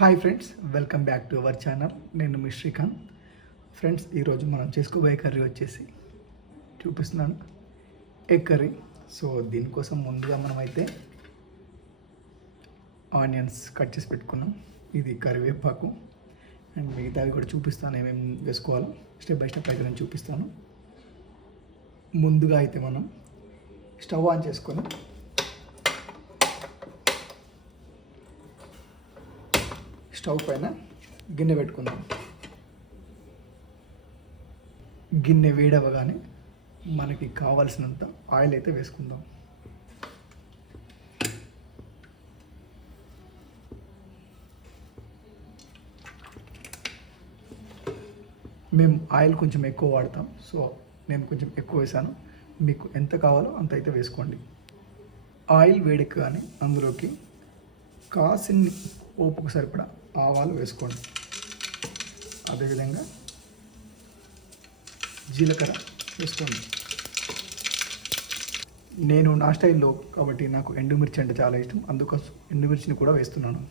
Hi friends welcome back to our channel నేను మీ Srikanth. Friends ఈరోజు మనం చేసుకోబోయే కర్రీ వచ్చేసి చూపిస్తున్నాను. Egg curry. సో దీనికోసం ముందుగా మనమైతే ఆనియన్స్ కట్ చేసి పెట్టుకున్నాం. ఇది కరివేపాకు. అండ్ మిగతావి కూడా చూపిస్తాను ఏమేమి వేసుకోవాలో. స్టెప్ బై స్టెప్ అయితే నేను చూపిస్తాను. ముందుగా అయితే మనం స్టవ్ ఆన్ చేసుకొని స్టవ్ పైన గిన్నె పెట్టుకుందాం. గిన్నె వేడవగానే మనకి కావాల్సినంత ఆయిల్ అయితే వేసుకుందాం. మేము ఆయిల్ కొంచెం ఎక్కువ వాడతాం. సో నేను కొంచెం ఎక్కువ వేసాను. మీకు ఎంత కావాలో అంత అయితే వేసుకోండి. ఆయిల్ వేడెక్కగానే అందులోకి కాసిన్ని ఉప్పుకు సరిపడా ఆవాలు వేసుకోండి. అదేవిధంగా జీలకర్ర వేసుకోండి. నేను నా స్టైల్లో కాబట్టి నాకు ఎండుమిర్చి అంటే చాలా ఇష్టం. అందుకోసం ఎండుమిర్చిని కూడా వేస్తున్నాను.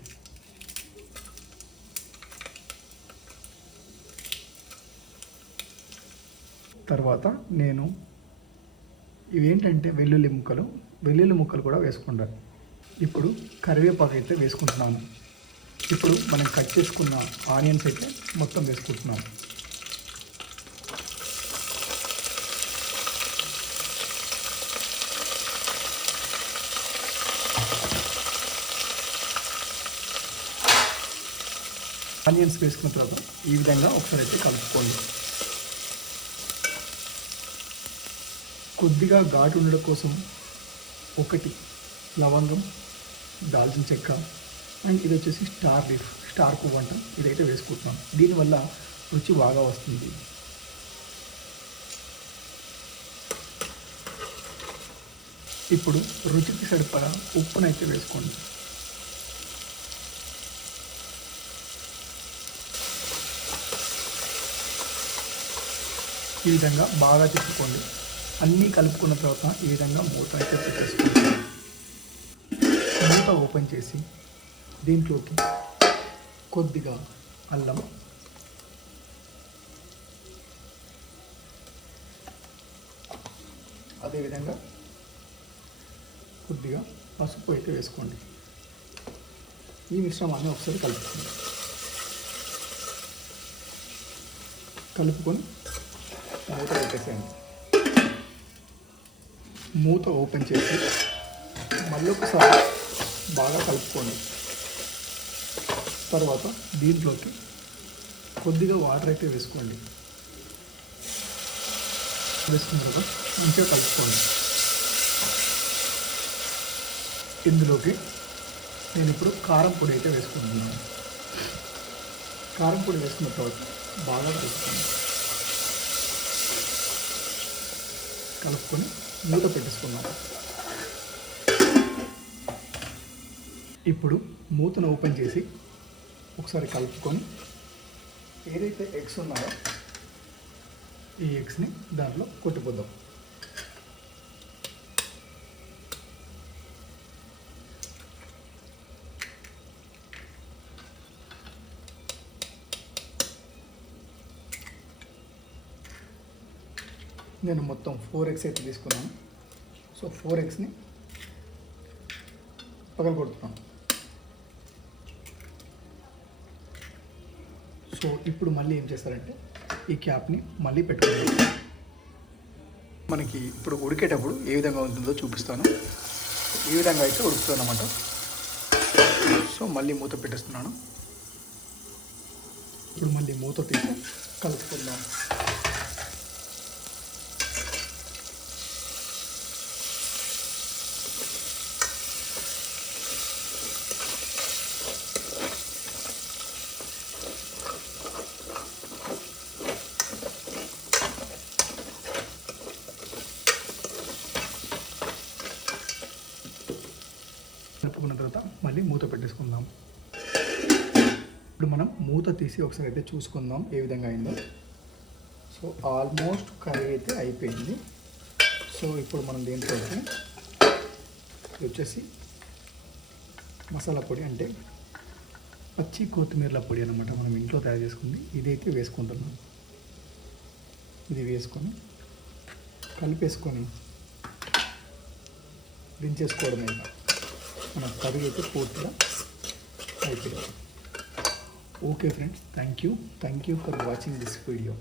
తర్వాత నేను ఇవేంటంటే వెల్లుల్లి ముక్కలు వెల్లుల్లి ముక్కలు కూడా వేసుకుంటాను. ఇప్పుడు కరివేపాకు అయితే వేసుకుంటున్నాను. ఇప్పుడు మనం కట్ చేసుకున్న ఆనియన్స్ అయితే మొత్తం వేసుకుంటున్నాం. ఆనియన్స్ వేసుకున్న తర్వాత ఈ విధంగా ఒకసారి అయితే కలుపుకోండి. కొద్దిగా ఘాటు ఉండడం కోసం ఒకటి లవంగం దాల్చిన చెక్క అండ్ ఇది వచ్చేసి స్టార్ లీఫ్ స్టార్ పువ్వు అంటాం. ఇదైతే వేసుకుంటున్నాం. దీనివల్ల రుచి బాగా వస్తుంది. ఇప్పుడు రుచికి సరిపడా ఉప్పునైతే వేసుకోండి. ఈ విధంగా బాగా తిప్పుకోండి. అన్నీ కలుపుకున్న తర్వాత ఈ విధంగా మూత అయితే పెట్టేసుకోండి. మూత ఓపెన్ చేసి దీంట్లోకి కొద్దిగా అల్లం. అదేవిధంగా కొద్దిగా పసుపు అయితే వేసుకోండి. ఈ మిశ్రమాన్ని ఒకసారి కలుపుకోండి. కలుపుకొని మూత పెట్టేసేయండి. మూత ఓపెన్ చేసి మళ్ళీ ఒకసారి బాగా కలుపుకోండి. తర్వాత దీంట్లోకి కొద్దిగా వాటర్ అయితే వేసుకోండి. వేసుకున్న తర్వాత మంచిగా కలుపుకోండి. ఇందులోకి నేను ఇప్పుడు కారం పొడి అయితే వేసుకుంటున్నాను. కారం పొడి వేసుకున్న తర్వాత బాగా కలుపుకోండి. కలుపుకొని మూత పెట్టేసుకున్నాం ఇప్పుడు మూతను ఓపెన్ చేసి ఒకసారి కలుపుకొని ఏదైతే ఎగ్స్ ఉన్నాయో ఈ ఎగ్స్ని దాంట్లో కొట్టిపోద్దాం నేను మొత్తం ఫోర్ ఎగ్స్ అయితే తీసుకున్నాను. సో ఫోర్ ఎగ్స్ని పగలగొడుతున్నాను. సో ఇప్పుడు మళ్ళీ ఏం చేస్తారంటే ఈ క్యాప్ని మళ్ళీ పెట్టుకోవాలి మనకి ఇప్పుడు ఉడికేటప్పుడు ఏ విధంగా ఉంటుందో చూపిస్తాను. ఈ విధంగా అయితే ఉడుకుతుంది అనమాట సో మళ్ళీ మూత పెట్టేస్తున్నాను. ఇప్పుడు మళ్ళీ మూత తీసి కలుపుకుందాం కలుపుకున్న తర్వాత మళ్ళీ మూత పెట్టేసుకుందాం ఇప్పుడు మనం మూత తీసి ఒకసారి అయితే చూసుకుందాం ఏ విధంగా అయిందో. సో ఆల్మోస్ట్ కర్రీ అయితే అయిపోయింది. సో ఇప్పుడు మనం దేంట్లోకి? ఇది వచ్చేసి మసాలా పొడి అంటే పచ్చి కొత్తిమీరల పొడి అనమాట మనం ఇంట్లో తయారు చేసుకుంది. ఇదైతే వేసుకుంటున్నాం. ఇది వేసుకొని కలిపేసుకొని దించేసుకోవడమే. ఇక. మన కర్రీ అయితే పూర్తిగా okay friends. Thank you. Thank you for watching this video.